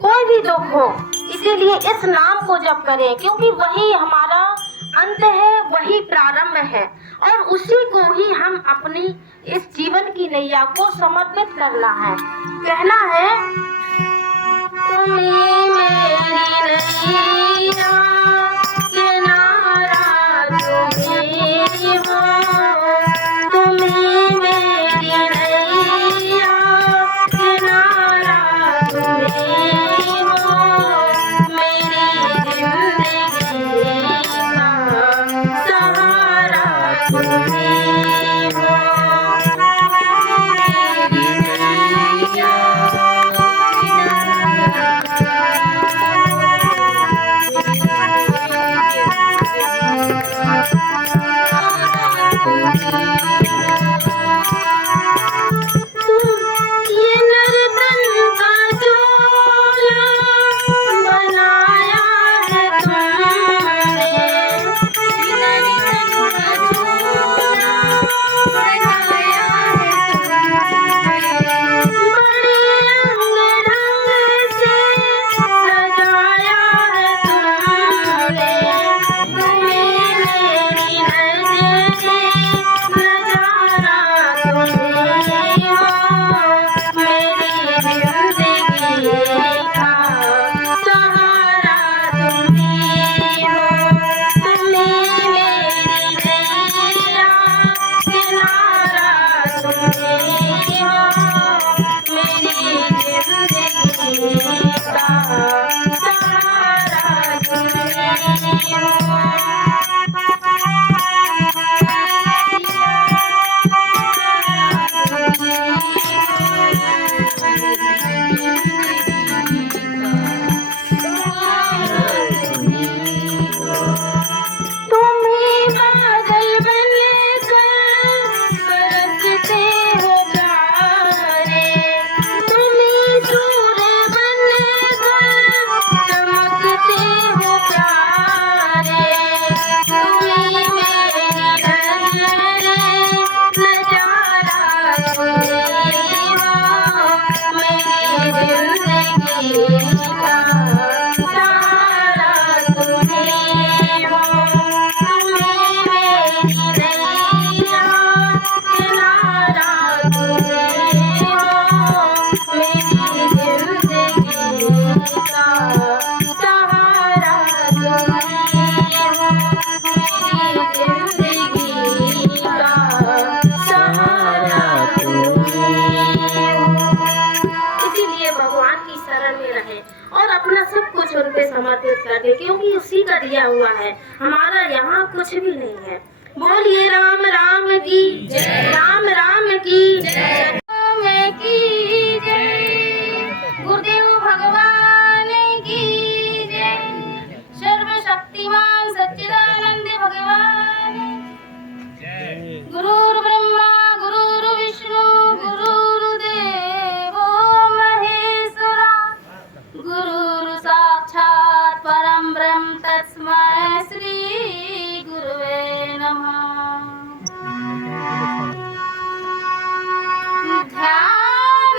कोई भी दुख हो, इसीलिए इस नाम को जप करें, क्योंकि वही हमारा अंत है, वही प्रारंभ है और उसी को ही हम अपनी इस जीवन की नैया को समर्पित करना है। कहना है तुम्हें मेरी नैया किनारा तुम्हीं हो, तुम्हीं मेरी नैया किनारा तुम्हीं हो, मेरी जिंदगी का सहारा तुम्हीं हो, मेरी नैया समर्पित कर दे, क्योंकि उसी का दिया हुआ है, हमारा यहाँ कुछ भी नहीं है। बोलिए राम राम की जय, राम राम की जय, राम की जय, गुरुदेव भगवान की जय, सर्वशक्तिमान सच्चिदानंद भगवान गुरुर् ब्रह्मा गुरुर्विष्णु गुरुर्देवो महेश्वरा, गुरुर् साक्षात् परं ब्रह्म तस्मै श्री गुरुवे नमः। ध्यान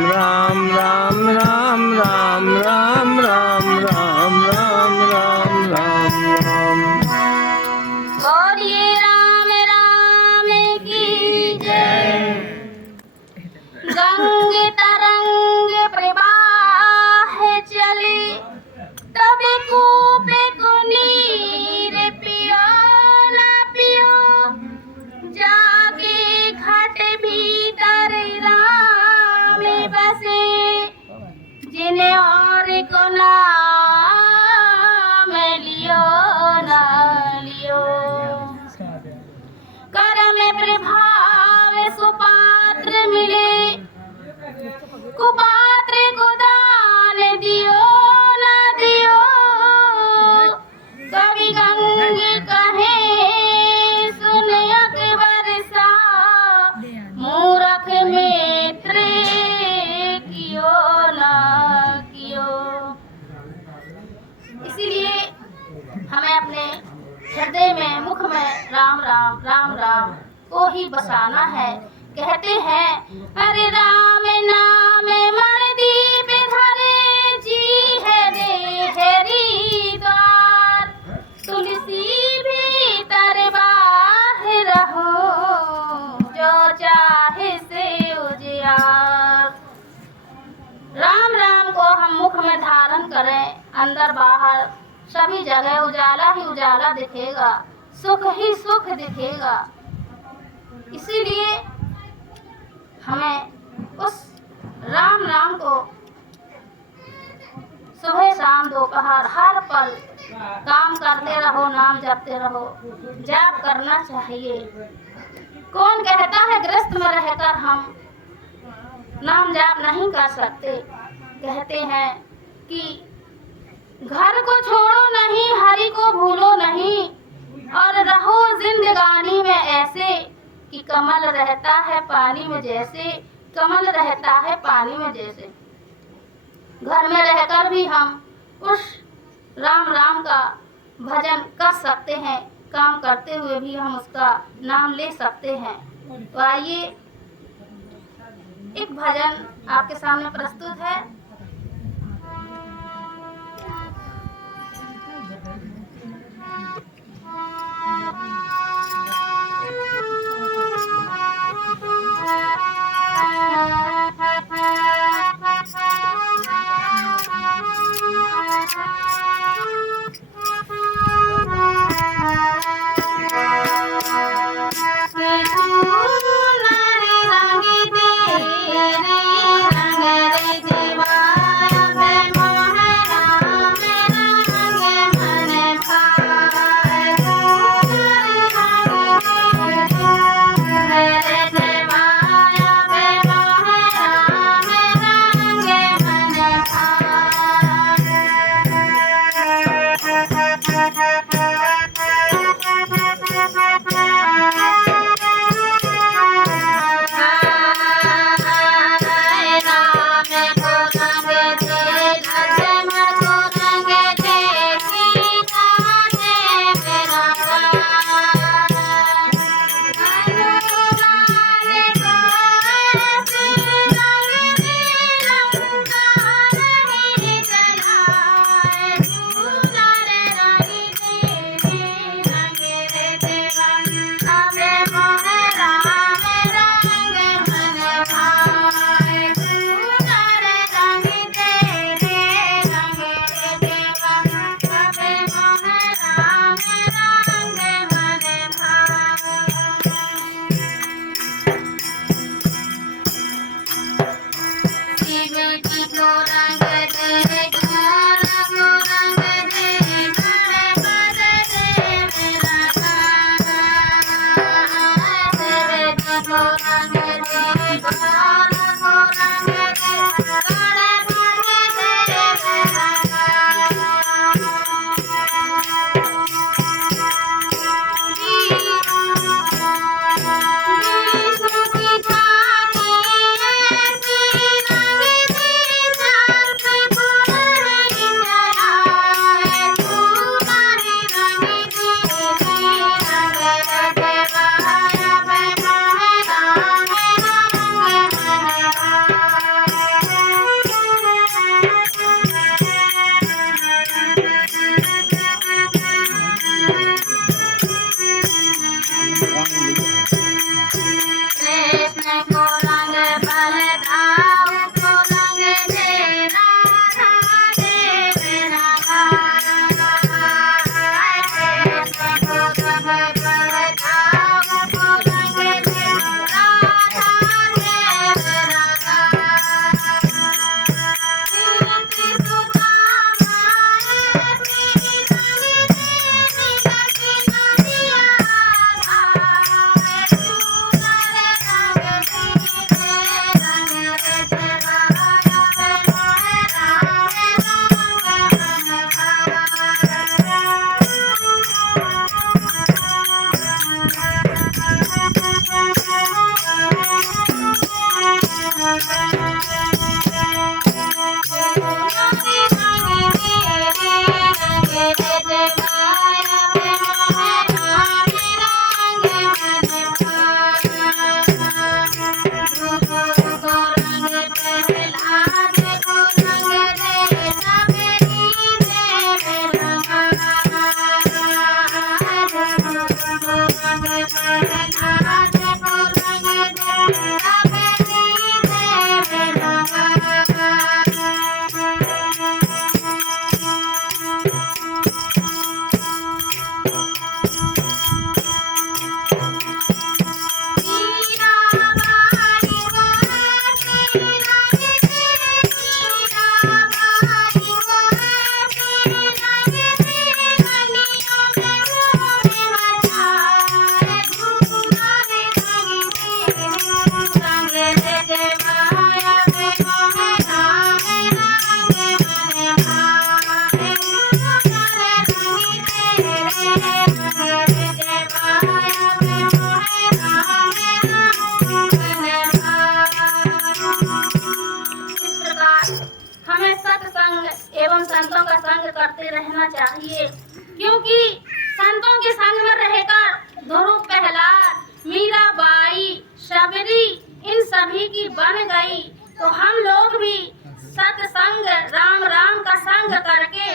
राम राम राम राम राम राम राम राम राम राम राम। बोलिए राम राम की जय। गंग तरंग प्रवाह चले, तब कूपे को नीर पियो न पियो। जाके घट भीतर राम बसे, जिन्हें और को नाम लियो न लियो। कर में प्रभाव सुपात्र मिले, कुपात्र को दान दियो न दियो। कवि गंग कहे सुन अकबर सा, मूरख मित्र कियो न कियो। इसीलिए हमें अपने हृदय में, मुख में राम राम राम राम को ही बसाना है। कहते हैं अरे राम नाम मन दीप धरे, जी है दे हरि द्वार। तुलसी भीतर बाहर रहो, जो चाहे से उजियार। राम राम को हम मुख में धारण करें, अंदर बाहर सभी जगह उजाला ही उजाला दिखेगा, सुख ही सुख दिखेगा। इसीलिए हमें उस राम नाम को सुबह शाम दोपहर हर पल काम करते रहो, नाम जपते रहो, जाप करना चाहिए। कौन कहता है गृहस्थ में रहकर हम नाम जाप नहीं कर सकते। कहते हैं कि घर को छोड़ो नहीं, हरि को भूलो नहीं, और रहो जिंदगानी में ऐसे कि कमल रहता है पानी में जैसे, कमल रहता है पानी में जैसे। घर में रहकर भी हम उस राम राम का भजन कर सकते हैं, काम करते हुए भी हम उसका नाम ले सकते हैं। तो आइए एक भजन आपके सामने प्रस्तुत है। हमें सत्संग एवं संतों का संग करते रहना चाहिए, क्योंकि संतों के संग में रहकर ध्रुव प्रहलाद, मीराबाई, शबरी इन सभी की बन गई। तो हम लोग भी सत्संग राम राम का संग करके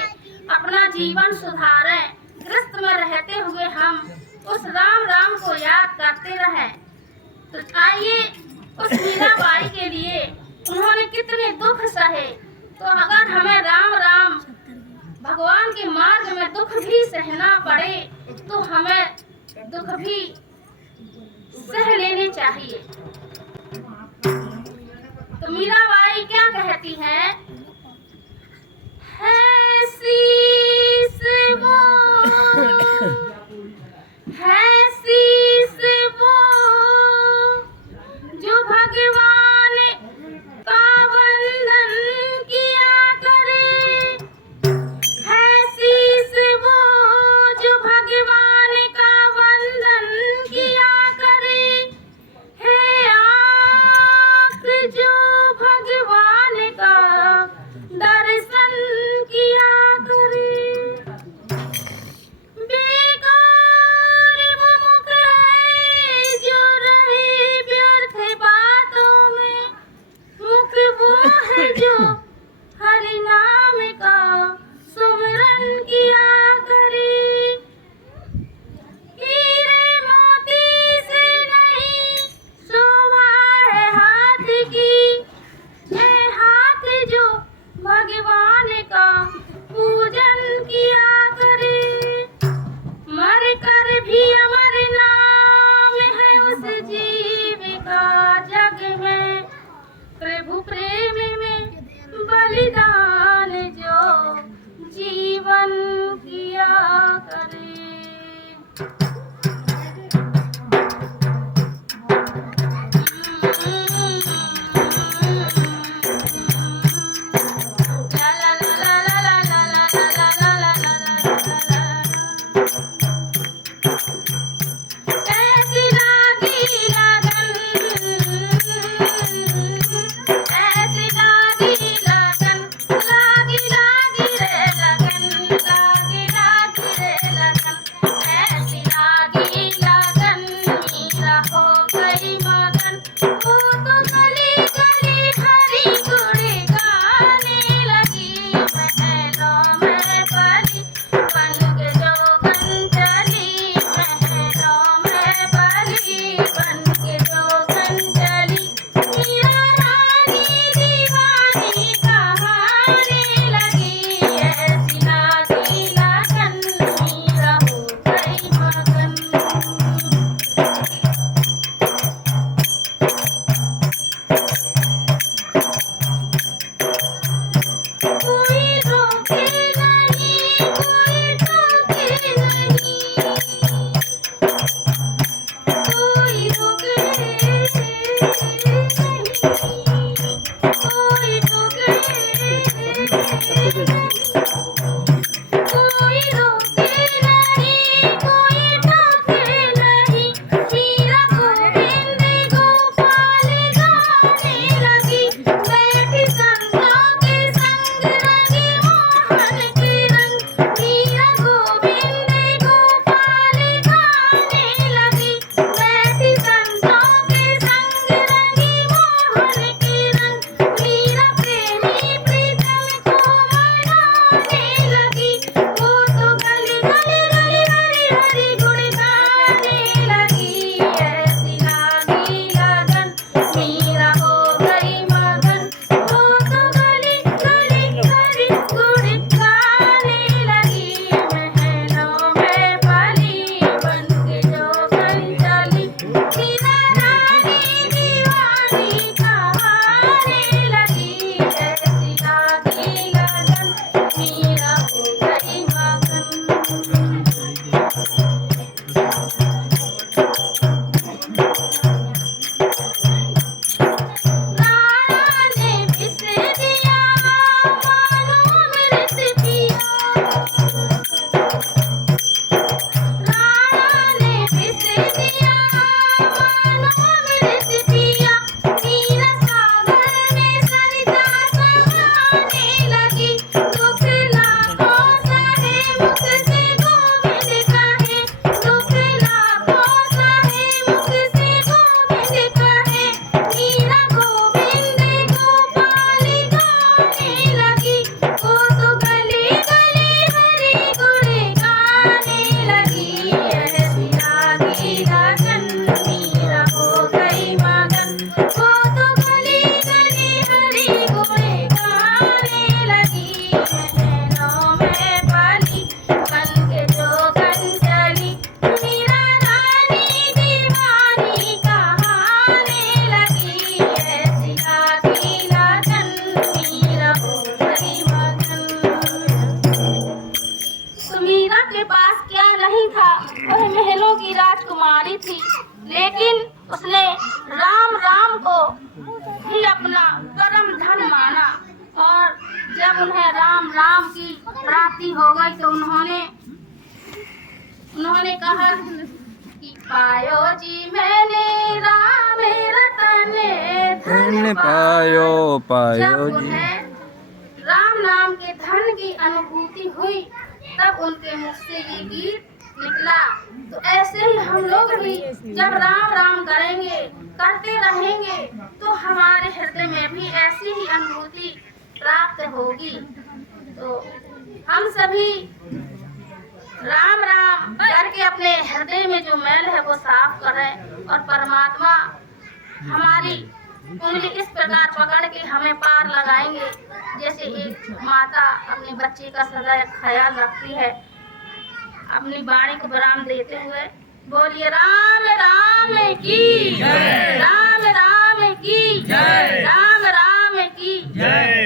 अपना जीवन सुधारें। गृहस्थ में रहते हुए हम उस राम राम को याद करते रहें। तो आइए उस मीराबाई के लिए उन्होंने कितने दुख सहे, तो अगर हमें राम राम भगवान के मार्ग में दुख भी सहना पड़े तो हमें दुख भी सह लेने चाहिए। तो मीराबाई क्या कहती है? है शीस वो, है शीस वो जो भगवान का वंदन किया करे, है शीस वो जो भगवान का वंदन किया करे, है आँख जो भगवान जब उन्हें राम राम की प्राप्ति हो गई तो उन्होंने कहा कि पायो जी मैंने राम रतन धन पायो जब पायो जी। उन्हें राम नाम के धन की अनुभूति हुई तब उनके मुख से ये गीत निकला। तो ऐसे ही हम लोग भी जब राम राम करेंगे, करते रहेंगे, तो हमारे हृदय में भी ऐसी ही अनुभूति प्राप्त होगी। तो हम सभी राम राम करके अपने हृदय में जो मैल है वो साफ करें और परमात्मा हमारी उंगली इस प्रकार पकड़ के हमें पार लगाएंगे जैसे एक माता अपने बच्चे का सदा ख्याल रखती है। अपनी वाणी को विराम देते हुए बोलिए राम राम की जय, राम राम की जय, राम राम की जय।